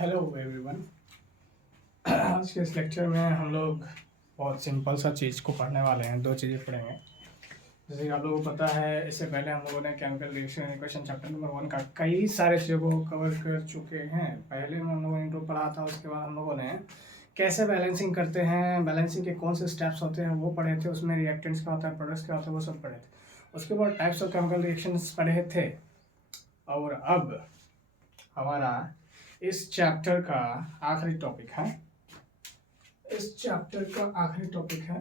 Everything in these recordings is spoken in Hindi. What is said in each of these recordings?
Hello everyone. आज के इस लेक्चर में हम लोग बहुत सिंपल सा चीज़ को पढ़ने वाले हैं। दो चीज़ें पढ़ेंगे। जैसे कि आप लोगों को पता है, इससे पहले हम लोगों ने chemical reaction equation chapter number 1 का कई सारे चीज़ों को कवर कर चुके हैं। पहले में हम लोगों ने इंट्रो पढ़ा था, उसके बाद हम लोगों ने कैसे बैलेंसिंग करते हैं, बैलेंसिंग के कौन से स्टेप्स होते हैं वो पढ़े थे। उसमें रिएक्टेंट्स क्या होता है, प्रोडक्ट्स क्या होता है, वो सब पढ़े थे। उसके बाद टाइप्स ऑफ केमिकल रिएक्शंस पढ़े थे। और अब हमारा इस चैप्टर का आखिरी टॉपिक है। इस चैप्टर का आखिरी टॉपिक है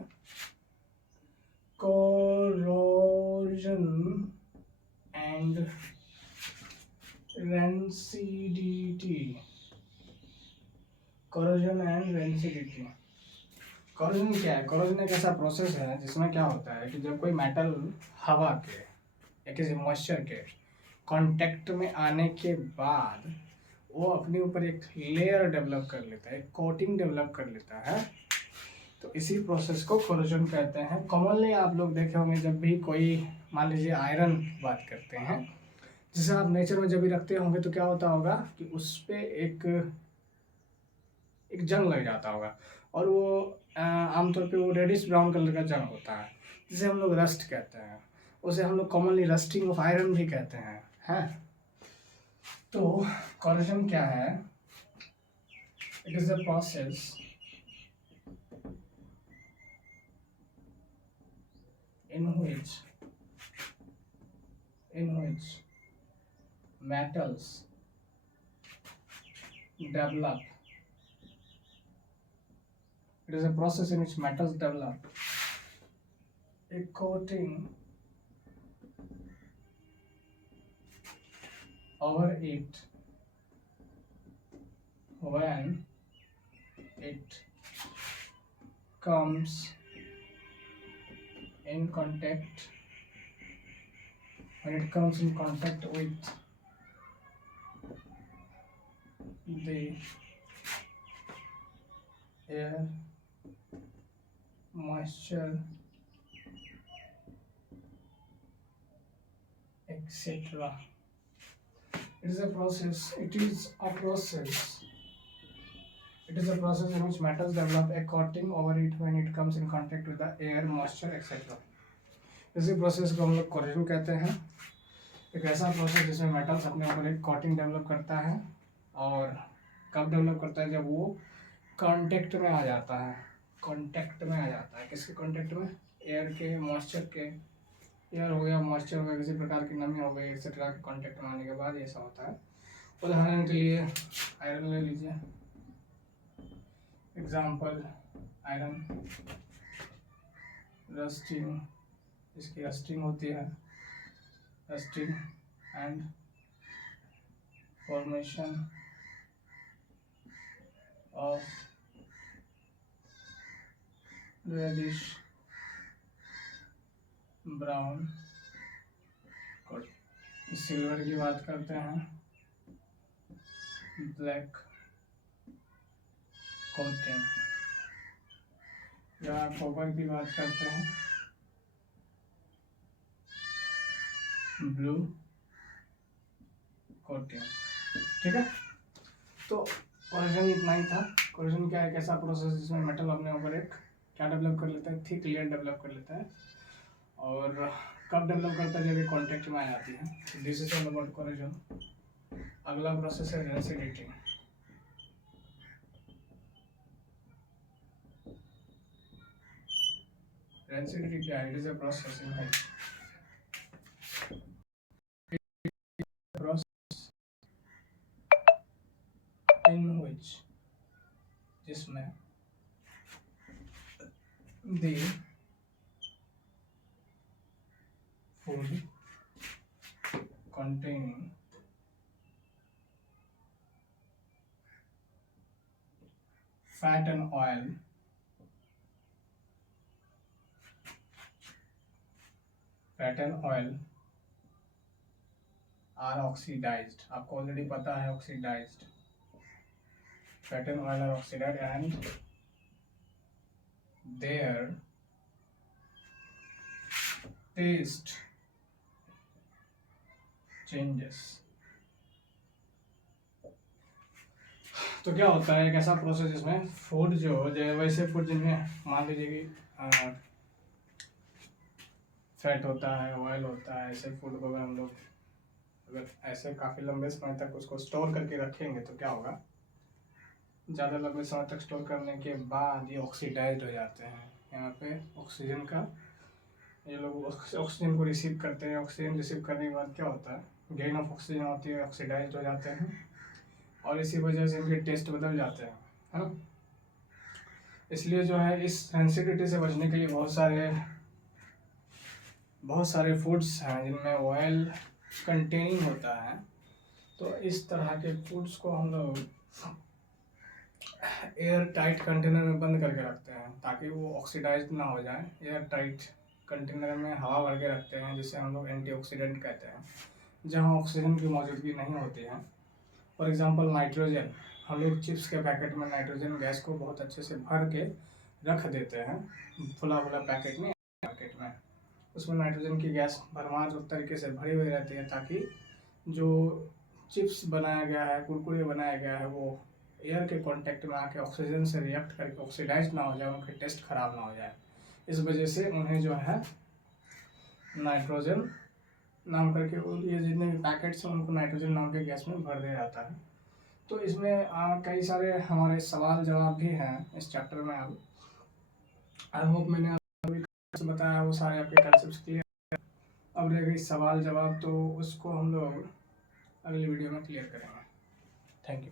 corrosion and rancidity. Corrosion and rancidity. Corrosion क्या है? कोरोजन एक ऐसा प्रोसेस है जिसमें क्या होता है कि जब कोई मेटल हवा के या किसी मॉइस्चर के कांटेक्ट में आने के बाद वो अपने ऊपर एक लेयर डेवलप कर लेता है, एक कोटिंग डेवलप कर लेता है। तो इसी प्रोसेस को कोरोजन कहते हैं। कॉमनली आप लोग देखे होंगे, जब भी कोई मान लीजिए आयरन बात करते हैं, जिसे आप नेचर में जब भी रखते होंगे तो क्या होता होगा कि उस पर एक जंग लग जाता होगा। और वो आमतौर पे वो रेडिश ब्राउन कलर का जंग होता है, जिसे हम लोग रस्ट कहते हैं। उसे हम लोग कॉमनली रस्टिंग ऑफ आयरन भी कहते हैं। तो कोरोजन क्या है? It is a process in which metals develop. It is a process in which metals develop a coating over it when it comes in contact with the air, moisture, etc. It is a process in which metals develop a coating over it when it comes in contact with the air, moisture, etc. इसी प्रोसेस को हम लोग कोरोजन कहते हैं। एक ऐसा प्रोसेस जिसमें मेटल्स अपने ऊपर एक कोटिंग डेवलप करता है। और कब डेवलप करता है? जब वो कांटेक्ट में आ जाता है। किसके कांटेक्ट में? एयर के, मॉइस्चर के। एयर हो गया, मॉइस्चर हो गया, किसी प्रकार की नमी हो गई, एक्सेट्रा के कांटेक्ट में आने के बाद ऐसा होता है। उदाहरण के लिए आयरन ले लीजिए। एग्जाम्पल आयरन रस्टिंग, इसकी रस्टिंग होती है, rusting and formation of reddish brown coat. Silver की बात करते हैं, ब्लैक कोटिंग। जब आप कॉपर की बात करते हैं, ब्लू कोटिंग। ठीक है, तो कोरोजन इतना ही था। कोरोजन क्या है? एक ऐसा प्रोसेस जिसमें मेटल अपने ऊपर एक क्या डेवलप कर लेता है? थिक लेयर डेवलप कर लेता है। और कब डेवलप करता है? जब ये कॉन्टेक्ट में आ जाती है। This is all about corrosion. अगला प्रोसेस है रेंसिडिटी। रेंसिडिटी क्या है? It is a process in which जिसमें the food containing fat and oil are oxidized. आपको ऑलरेडी पता है oxidized. Fat and oil are oxidized and their taste changes. तो क्या होता है, एक ऐसा प्रोसेस जिसमें फूड जो वैसे फूड जिनमें मान लीजिए कि फैट होता है, ऑयल होता है, ऐसे फूड को अगर हम लोग अगर ऐसे काफ़ी लंबे समय तक उसको स्टोर करके रखेंगे तो क्या होगा, ज़्यादा लंबे समय तक स्टोर करने के बाद ये ऑक्सीडाइज हो जाते हैं। यहाँ पे ऑक्सीजन का, ये लोग ऑक्सीजन को रिसीव करते हैं, ऑक्सीजन रिसीव करने के बाद क्या होता है, गेन ऑफ ऑक्सीजन होती है, ऑक्सीडाइज हो जाते हैं और इसी वजह से इनके टेस्ट बदल जाते हैं, है ना। इसलिए जो है इस सेंसिटिविटी से बचने के लिए बहुत सारे फूड्स हैं जिनमें ऑयल कंटेनिंग होता है। तो इस तरह के फूड्स को हम लोग एयर टाइट कंटेनर में बंद करके रखते हैं ताकि वो ऑक्सीडाइज ना हो जाए। एयर टाइट कंटेनर में हवा भर के रखते हैं जिसे हम लोग एंटीऑक्सीडेंट कहते हैं, जहाँ ऑक्सीजन की मौजूदगी नहीं होती है। फॉर एग्जांपल नाइट्रोजन, हम लोग चिप्स के पैकेट में नाइट्रोजन गैस को बहुत अच्छे से भर के रख देते हैं, फुला फुला पैकेट में, उसमें नाइट्रोजन की गैस भरमार तरीके से भरी हुई रहती है ताकि जो चिप्स बनाया गया है, कुरकुरे बनाया गया है, वो एयर के कांटेक्ट में आके ऑक्सीजन से रिएक्ट करके ऑक्सीडाइज ना हो जाए, उनके टेस्ट खराब ना हो जाए। इस वजह से उन्हें जो है नाइट्रोजन नाम करके, ये जितने भी पैकेट्स हैं उनको नाइट्रोजन नाम के गैस में भर दिया जाता है। तो इसमें कई सारे हमारे सवाल जवाब भी हैं इस चैप्टर में। अब आई होप मैंने आपको बताया वो सारे आपके कंसेप्ट क्लियर। अब रह गई सवाल जवाब, तो उसको हम लोग अगली वीडियो में क्लियर करेंगे। Thank you.